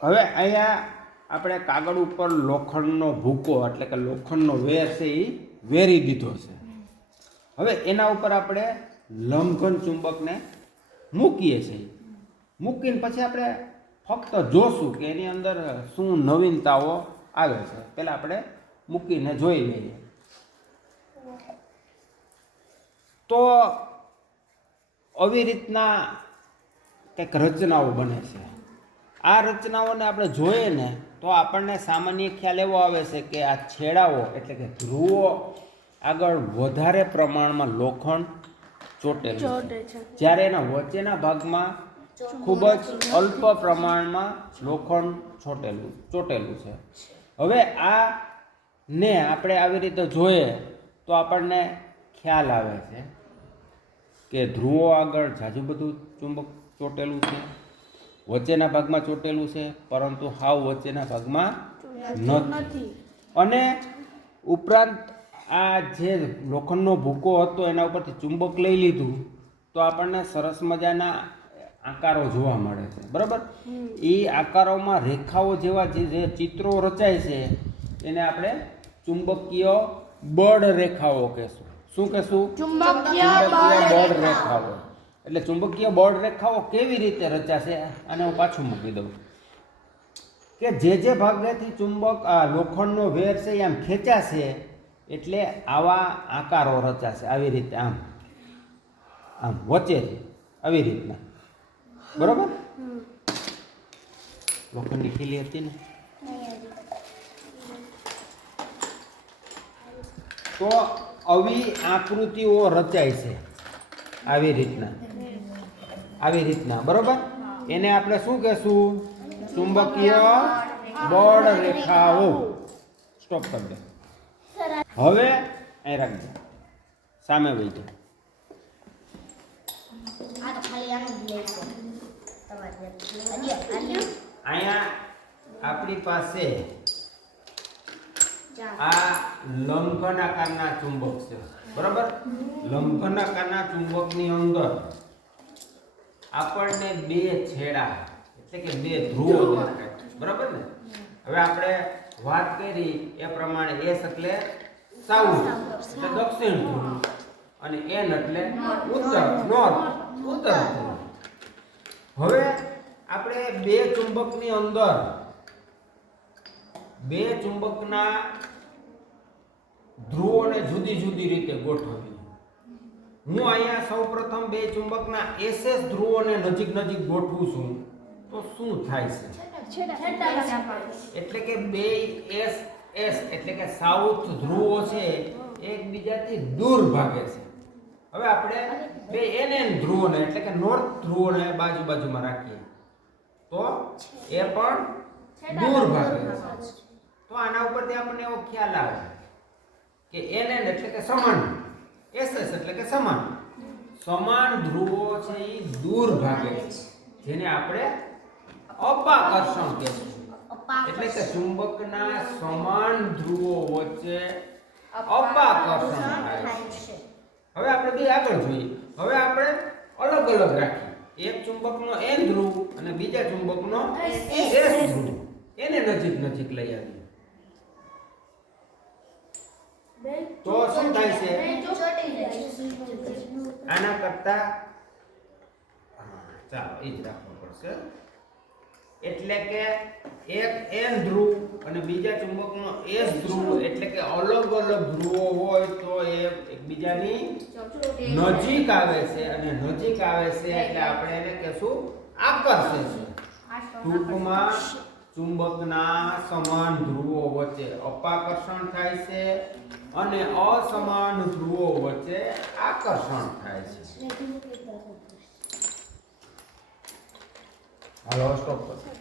હવે અહીંયા આપણે કાગળ ઉપર લોખંડનો ભૂકો એટલે કે લોખંડનો વેર છે એ વેરી દીધો છે. હવે એના ઉપર આપણે લંબઘન ચુંબકને મૂકીએ છીએ. મૂકીને પછી આપણે ફક્ત જોશું કે એની અંદર શું નવીનતાઓ આવે છે. પહેલાં આપણે મૂકીને જોઈ લઈએ. તો આવી રીતના કંઈક રચનાઓ બને છે. આ રચનાઓને આપણે જોઈએ ને તો આપણને સામાન્ય ખ્યાલ એવો આવે છે કે આ છેડાઓ એટલે કે ધ્રુવો આગળ વધારે પ્રમાણમાં લોખંડ ચોટેલું છે, જ્યારે એના વચ્ચેના ભાગમાં ખૂબ જ અલ્પ પ્રમાણમાં લોખંડ ચોટેલું છે. હવે આ ને આપણે આવી રીતે જોઈએ તો આપણને ખ્યાલ આવે છે કે ધ્રુવો આગળ ઝાઝું બધું ચુંબક ચોટેલું છે, વચ્ચેના ભાગમાં ચોટેલું છે, પરંતુ હાવ વચ્ચેના ભાગમાં નથી. અને ઉપરાંત આ જે લોખંડનો ભૂકો હતો એના ઉપરથી ચુંબક લઈ લીધું તો આપણને સરસ મજાના આકારો જોવા મળે છે. બરાબર, એ આકારોમાં રેખાઓ જેવા જે ચિત્રો રચાય છે એને આપણે ચુંબકીય બળ રેખાઓ કહેશું. શું કહેશું? ચુંબકીય બળ રેખાઓ. એટલે ચુંબકીય બળ રેખાઓ કેવી રીતે રચાશે અને હું પાછું મૂકી દઉં કે જે ભાગેથી ચુંબક આ લોખંડનો વેર છે આમ ખેંચાશે એટલે આવા આકારો રચાશે. આવી રીતે આમ આમ વચ્ચેથી આવી રીતના. બરોબર, લોખંડની ખીલી હતી ને તો આવી આકૃતિઓ રચાય છે આવી રીતના. બરોબર, એને આપણે શું કહેશું? ચુંબકીય બળ રેખાઓ. સ્ટોપ કરી દે. હવે અહીં રાખજો, સામે વહી જાય. અહીંયા આપણી પાસે આ લંબઘન આકારના ચુંબક છે. બરાબર, લંબઘન આકારના ચુંબકની અંદર આપણને બે છેડા એટલે કે બે ધ્રુવો દેખાય. બરાબર ને? હવે આપણે વાત કરી એ પ્રમાણે એસ એટલે સાઉથ એટલે દક્ષિણ ધ્રુવ અને એન એટલે ઉત્તર ધ્રુવ. હવે આપણે બે ચુંબકની અંદર બે ચુંબકના ધ્રુવોને જુદી જુદી રીતે ગોઠવીએ. હું અહીંયા સૌપ્રથમ બે ચુંબકના એસએસ ધ્રુવોને નજીક ગોઠવું છું તો શું થાય છે? એટલે કે બે એસ એટલે કે સાઉથ ધ્રુવો છે એકબીજાથી દૂર ભાગે છે. હવે આપણે બે એનએન ધ્રુવોને એટલે કે નોર્થ ધ્રુવોને બાજુમાં રાખીએ તો એ પણ દૂર ભાગે છે. તો આના ઉપરથી આપણને એવો ખ્યાલ આવે કે એનએન એટલે કે સમાન, એસએસ એટલે કે સમાન ધ્રુવો છે એ દૂર ભાગે છે, જેને આપણે અપાકર્ષણ કહેશું. એટલે કે ચુંબકના સમાન ધ્રુવો વચ્ચે અપાકર્ષણ થાય છે. હવે આપણે બે આગળ જોઈએ. હવે આપણે અલગ રાખીએ. એક ચુંબકનો એન ધ્રુવ અને બીજા ચુંબકનો એસ ધ્રુવ. એને નજીક લઈ આવીએ તો શું થાય છે? આના કરતા ચાલો એ જ રાખવું પડશે. એટલે કે એક એન ધ્રુવ અને બીજા ચુંબકનો એસ ધ્રુવ એટલે કે અલગ ધ્રુવો હોય તો એ એકબીજાની નજીક આવે છે અને નજીક આવે છે એટલે આપણે એને કહેશું આકર્ષે છે. ટૂંકમાં ચુંબકના સમાન ધ્રુવો વચ્ચે અપાકર્ષણ થાય છે અને અસમાન ધ્રુવો વચ્ચે આકર્ષણ થાય છે. હાલો સ્ટોપ કરો.